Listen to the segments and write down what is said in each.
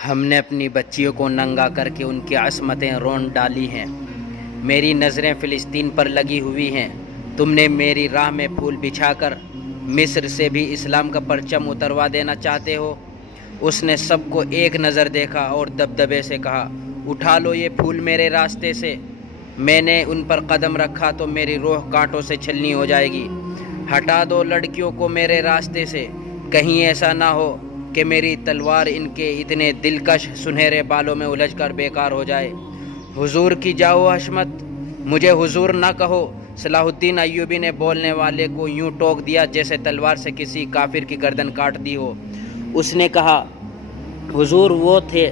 ہم نے اپنی بچیوں کو ننگا کر کے ان کی عصمتیں رون ڈالی ہیں۔ میری نظریں فلسطین پر لگی ہوئی ہیں۔ تم نے میری راہ میں پھول بچھا کر مصر سے بھی اسلام کا پرچم اتروا دینا چاہتے ہو۔ اس نے سب کو ایک نظر دیکھا اور دبدبے سے کہا، اٹھا لو یہ پھول میرے راستے سے۔ میں نے ان پر قدم رکھا تو میری روح کانٹوں سے چھلنی ہو جائے گی۔ ہٹا دو لڑکیوں کو میرے راستے سے، کہیں ایسا نہ ہو کہ میری تلوار ان کے اتنے دلکش سنہرے بالوں میں الجھ کر بیکار ہو جائے۔ حضور کی جاؤ حشمت، مجھے حضور نہ کہو۔ صلاح الدین ایوبی نے بولنے والے کو یوں ٹوک دیا جیسے تلوار سے کسی کافر کی گردن کاٹ دی ہو۔ اس نے کہا، حضور وہ تھے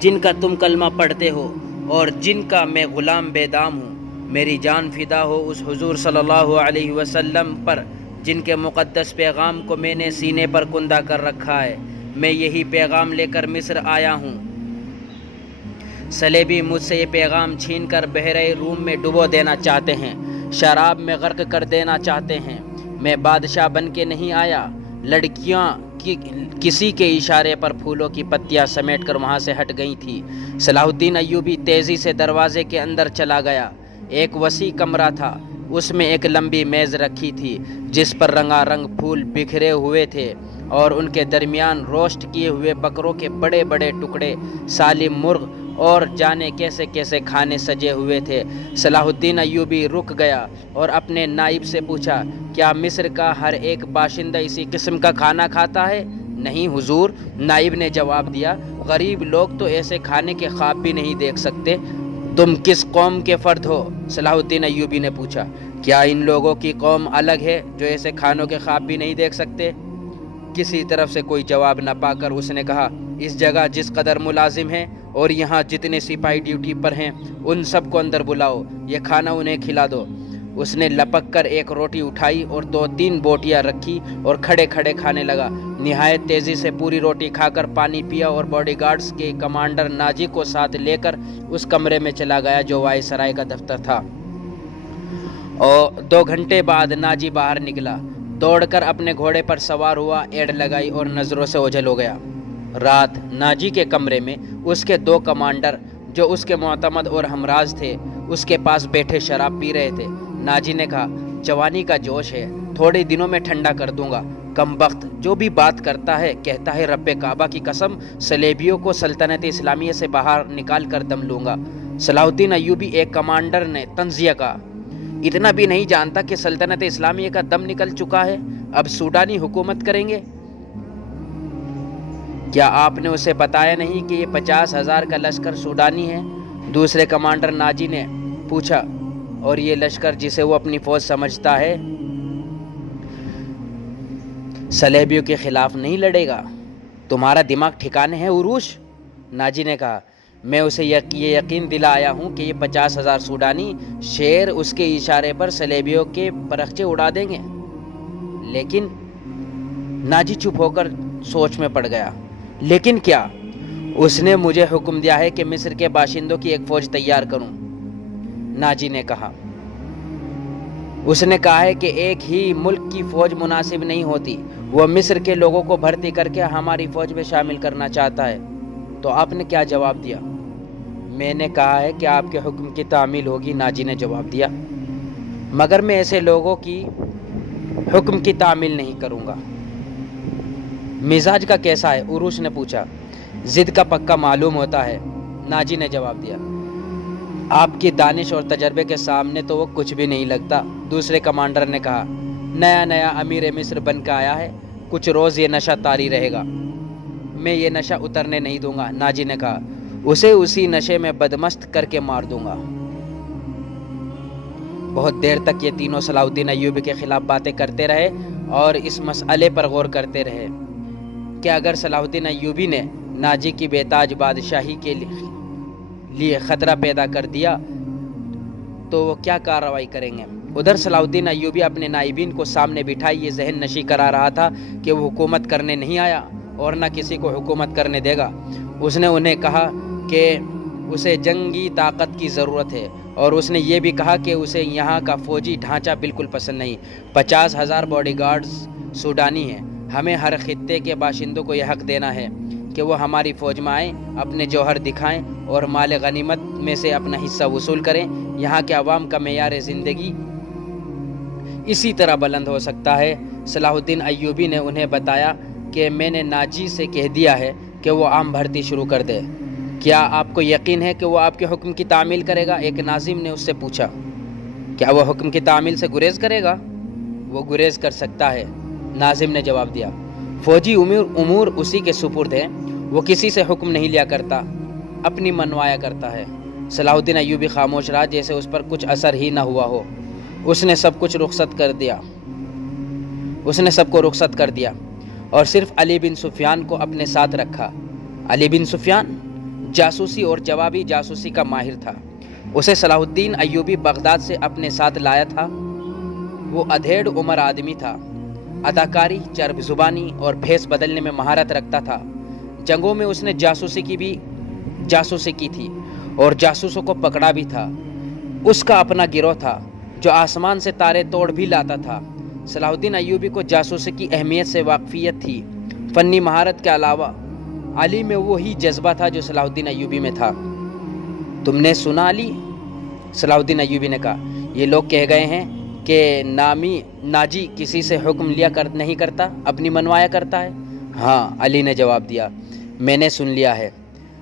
جن کا تم کلمہ پڑھتے ہو اور جن کا میں غلام بے دام ہوں۔ میری جان فدا ہو اس حضور صلی اللہ علیہ وسلم پر جن کے مقدس پیغام کو میں نے سینے پر کندہ کر رکھا ہے۔ میں یہی پیغام لے کر مصر آیا ہوں۔ صلیبی مجھ سے یہ پیغام چھین کر بحیرہ روم میں ڈبو دینا چاہتے ہیں، شراب میں غرق کر دینا چاہتے ہیں۔ میں بادشاہ بن کے نہیں آیا۔ لڑکیاں کسی کے اشارے پر پھولوں کی پتیاں سمیٹ کر وہاں سے ہٹ گئی تھی۔ صلاح الدین ایوبی تیزی سے دروازے کے اندر چلا گیا۔ ایک وسیع کمرہ تھا، اس میں ایک لمبی میز رکھی تھی جس پر رنگا رنگ پھول بکھرے ہوئے تھے اور ان کے درمیان روسٹ کیے ہوئے بکروں کے بڑے بڑے ٹکڑے، سالم مرغ اور جانے کیسے کیسے کھانے سجے ہوئے تھے۔ صلاح الدین ایوبی رک گیا اور اپنے نائب سے پوچھا، کیا مصر کا ہر ایک باشندہ اسی قسم کا کھانا کھاتا ہے؟ نہیں حضور، نائب نے جواب دیا، غریب لوگ تو ایسے کھانے کے خواب بھی نہیں دیکھ سکتے۔ تم کس قوم کے فرد ہو؟ صلاح الدین ایوبی نے پوچھا۔ کیا ان لوگوں کی قوم الگ ہے جو ایسے کھانوں کے خواب بھی نہیں دیکھ سکتے؟ کسی طرف سے کوئی جواب نہ پا کر اس نے کہا، اس جگہ جس قدر ملازم ہیں اور یہاں جتنے سپاہی ڈیوٹی پر ہیں ان سب کو اندر بلاؤ، یہ کھانا انہیں کھلا دو۔ اس نے لپک کر ایک روٹی اٹھائی اور 2-3 بوٹیاں رکھی اور کھڑے کھڑے کھانے لگا۔ نہایت تیزی سے پوری روٹی کھا کر پانی پیا اور باڈی گارڈز کے کمانڈر ناجی کو ساتھ لے کر اس کمرے میں چلا گیا جو وائس سرائے کا دفتر تھا۔ اور 2 گھنٹے بعد ناجی باہر نکلا، دوڑ کر اپنے گھوڑے پر سوار ہوا، ایڑ لگائی اور نظروں سے اوجھل ہو گیا۔ رات ناجی کے کمرے میں اس کے 2 کمانڈر جو اس کے معتمد اور ہمراز تھے اس کے پاس بیٹھے شراب پی رہے تھے۔ ناجی نے کہا، جوانی کا جوش ہے، تھوڑے دنوں میں ٹھنڈا کر دوں گا۔ کمبخت جو بھی بات کرتا ہے کہتا ہے رب کعبہ کی قسم صلیبیوں کو سلطنت اسلامیہ سے باہر نکال کر دم لوں گا۔ صلاح الدین ایوبی ایک کمانڈر نے طنزیہ کہا، اتنا بھی نہیں جانتا کہ سلطنت اسلامیہ کا دم نکل چکا ہے، اب سوڈانی حکومت کریں گے؟ کیا آپ نے اسے بتایا نہیں کہ یہ 50,000 کا لشکر سوڈانی ہے؟ دوسرے کمانڈر ناجی نے پوچھا، اور یہ لشکر جسے وہ اپنی فوج سمجھتا ہے صلیبیوں کے خلاف نہیں لڑے گا؟ تمہارا دماغ ٹھکانے ہے عروش؟ ناجی نے کہا، میں اسے یہ یقین دلایا ہوں کہ یہ 50,000 سوڈانی شیر اس کے اشارے پر صلیبیوں کے پرخچے اڑا دیں گے۔ لیکن ناجی چپ ہو کر سوچ میں پڑ گیا۔ لیکن کیا؟ اس نے مجھے حکم دیا ہے کہ مصر کے باشندوں کی ایک فوج تیار کروں، ناجی نے کہا۔ اس نے کہا ہے کہ ایک ہی ملک کی فوج مناسب نہیں ہوتی، وہ مصر کے لوگوں کو بھرتی کر کے ہماری فوج میں شامل کرنا چاہتا ہے۔ تو آپ نے کیا جواب دیا؟ میں نے کہا ہے کہ آپ کے حکم کی تعمیل ہوگی، ناجی نے جواب دیا، مگر میں ایسے لوگوں کی حکم کی تعمیل نہیں کروں گا۔ مزاج کا کیسا ہے؟ عروش نے پوچھا۔ ضد کا پکا معلوم ہوتا ہے، ناجی نے جواب دیا۔ آپ کی دانش اور تجربے کے سامنے تو وہ کچھ بھی نہیں لگتا، دوسرے کمانڈر نے کہا۔ نیا نیا امیر مصر بن کے آیا ہے، کچھ روز یہ نشہ طاری رہے گا۔ میں یہ نشہ اترنے نہیں دوں گا، ناجی نے کہا، اسے اسی نشے میں بدمست کر کے مار دوں گا۔ بہت دیر تک یہ تینوں صلاح الدین ایوبی کے خلاف باتیں کرتے رہے اور اس مسئلے پر غور کرتے رہے کہ اگر صلاح الدین ایوبی نے ناجی کی بے تاج بادشاہی کے لیے خطرہ پیدا کر دیا تو وہ کیا کارروائی کریں گے۔ ادھر صلاح الدین ایوبی اپنے نائبین کو سامنے بٹھائے یہ ذہن نشی کرا رہا تھا کہ وہ حکومت کرنے نہیں آیا اور نہ کسی کو حکومت کرنے دے گا۔ اس نے انہیں کہا کہ اسے جنگی طاقت کی ضرورت ہے اور اس نے یہ بھی کہا کہ اسے یہاں کا فوجی ڈھانچہ بالکل پسند نہیں۔ 50,000 باڈی گارڈز سوڈانی ہیں، ہمیں ہر خطے کے باشندوں کو یہ حق دینا ہے کہ کہ وہ ہماری فوج میں آئیں، اپنے جوہر دکھائیں اور مال غنیمت میں سے اپنا حصہ وصول کریں۔ یہاں کے عوام کا معیار زندگی اسی طرح بلند ہو سکتا ہے۔ صلاح الدین ایوبی نے انہیں بتایا کہ میں نے ناجی سے کہہ دیا ہے کہ وہ عام بھرتی شروع کر دے۔ کیا آپ کو یقین ہے کہ وہ آپ کے حکم کی تعمیل کرے گا؟ ایک ناظم نے اس سے پوچھا۔ کیا وہ حکم کی تعمیل سے گریز کرے گا؟ وہ گریز کر سکتا ہے، ناظم نے جواب دیا۔ فوجی امور اسی کے سپرد ہیں، وہ کسی سے حکم نہیں لیا کرتا، اپنی منوایا کرتا ہے۔ صلاح الدین ایوبی خاموش رہا، جیسے اس پر کچھ اثر ہی نہ ہوا ہو۔ اس نے سب کو رخصت کر دیا اور صرف علی بن سفیان کو اپنے ساتھ رکھا۔ علی بن سفیان جاسوسی اور جوابی جاسوسی کا ماہر تھا۔ اسے صلاح الدین ایوبی بغداد سے اپنے ساتھ لایا تھا۔ وہ ادھیڑ عمر آدمی تھا، اداکاری، چرب زبانی اور بھیس بدلنے میں مہارت رکھتا تھا۔ جنگوں میں اس نے جاسوسی کی تھی اور جاسوسوں کو پکڑا بھی تھا۔ اس کا اپنا گروہ تھا جو آسمان سے تارے توڑ بھی لاتا تھا۔ صلاح الدین ایوبی کو جاسوسی کی اہمیت سے واقفیت تھی۔ فنی مہارت کے علاوہ علی میں وہی جذبہ تھا جو صلاح الدین ایوبی میں تھا۔ تم نے سنا علی؟ صلاح الدین ایوبی نے کہا، یہ لوگ کہہ گئے ہیں کہ ناجی کسی سے حکم لیا نہیں کرتا، اپنی منوایا کرتا ہے۔ ہاں، علی نے جواب دیا، میں نے سن لیا ہے۔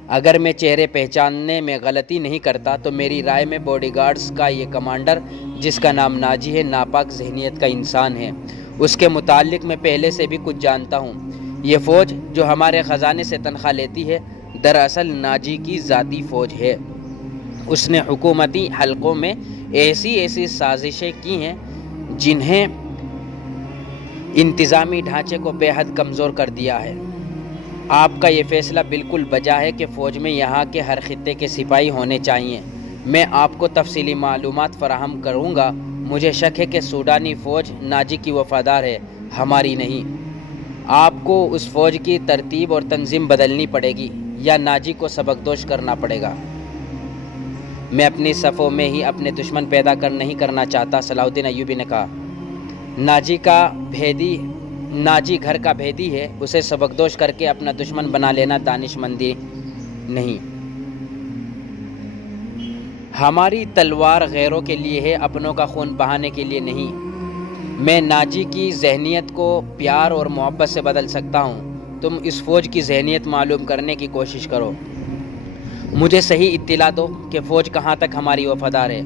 اگر میں چہرے پہچاننے میں غلطی نہیں کرتا تو میری رائے میں باڈی گارڈز کا یہ کمانڈر، جس کا نام ناجی ہے، ناپاک ذہنیت کا انسان ہے۔ اس کے متعلق میں پہلے سے بھی کچھ جانتا ہوں۔ یہ فوج جو ہمارے خزانے سے تنخواہ لیتی ہے، دراصل ناجی کی ذاتی فوج ہے۔ اس نے حکومتی حلقوں میں ایسی سازشیں کی ہیں جنہیں انتظامی ڈھانچے کو بے حد کمزور کر دیا ہے۔ آپ کا یہ فیصلہ بالکل بجا ہے کہ فوج میں یہاں کے ہر خطے کے سپاہی ہونے چاہیے۔ میں آپ کو تفصیلی معلومات فراہم کروں گا۔ مجھے شک ہے کہ سوڈانی فوج ناجی کی وفادار ہے، ہماری نہیں۔ آپ کو اس فوج کی ترتیب اور تنظیم بدلنی پڑے گی یا ناجی کو سبکدوش کرنا پڑے گا۔ میں اپنی صفوں میں ہی اپنے دشمن پیدا نہیں کرنا چاہتا، صلاح الدین ایوبی نے کہا۔ ناجی گھر کا بھیدی ہے، اسے سبکدوش کر کے اپنا دشمن بنا لینا دانش مندی نہیں۔ ہماری تلوار غیروں کے لیے ہے، اپنوں کا خون بہانے کے لیے نہیں۔ میں ناجی کی ذہنیت کو پیار اور محبت سے بدل سکتا ہوں۔ تم اس فوج کی ذہنیت معلوم کرنے کی کوشش کرو۔ مجھے صحیح اطلاع دو کہ فوج کہاں تک ہماری وفادار ہے۔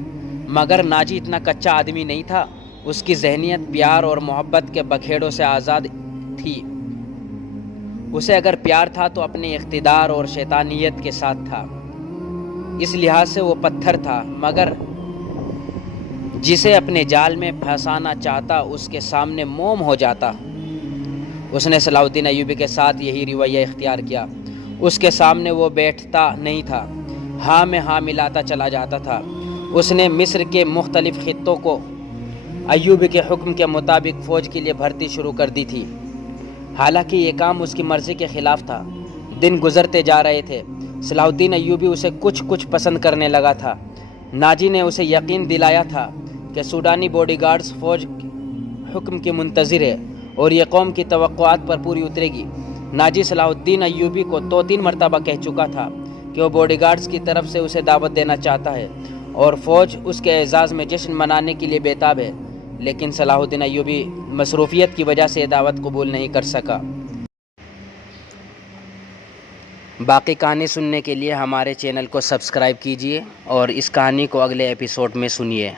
مگر ناجی اتنا کچا آدمی نہیں تھا۔ اس کی ذہنیت پیار اور محبت کے بکھیڑوں سے آزاد تھی۔ اسے اگر پیار تھا تو اپنے اقتدار اور شیطانیت کے ساتھ تھا۔ اس لحاظ سے وہ پتھر تھا، مگر جسے اپنے جال میں پھنسانا چاہتا اس کے سامنے موم ہو جاتا۔ اس نے صلاح الدین ایوبی کے ساتھ یہی رویہ اختیار کیا۔ اس کے سامنے وہ بیٹھتا نہیں تھا، ہاں میں ہاں ملاتا چلا جاتا تھا۔ اس نے مصر کے مختلف خطوں کو ایوبی کے حکم کے مطابق فوج کے لیے بھرتی شروع کر دی تھی، حالانکہ یہ کام اس کی مرضی کے خلاف تھا۔ دن گزرتے جا رہے تھے، صلاح الدین ایوبی اسے کچھ پسند کرنے لگا تھا۔ ناجی نے اسے یقین دلایا تھا کہ سوڈانی باڈی گارڈز فوج حکم کی منتظر ہے اور یہ قوم کی توقعات پر پوری اترے گی۔ ناجی صلاح الدین ایوبی کو 2-3 مرتبہ کہہ چکا تھا کہ وہ باڈی گارڈز کی طرف سے اسے دعوت دینا چاہتا ہے اور فوج اس کے اعزاز میں جشن منانے کے لیے بےتاب ہے، لیکن صلاح الدین ایوبی مصروفیت کی وجہ سے یہ دعوت قبول نہیں کر سکا۔ باقی کہانی سننے کے لیے ہمارے چینل کو سبسکرائب کیجیے اور اس کہانی کو اگلے ایپیسوڈ میں سنیے۔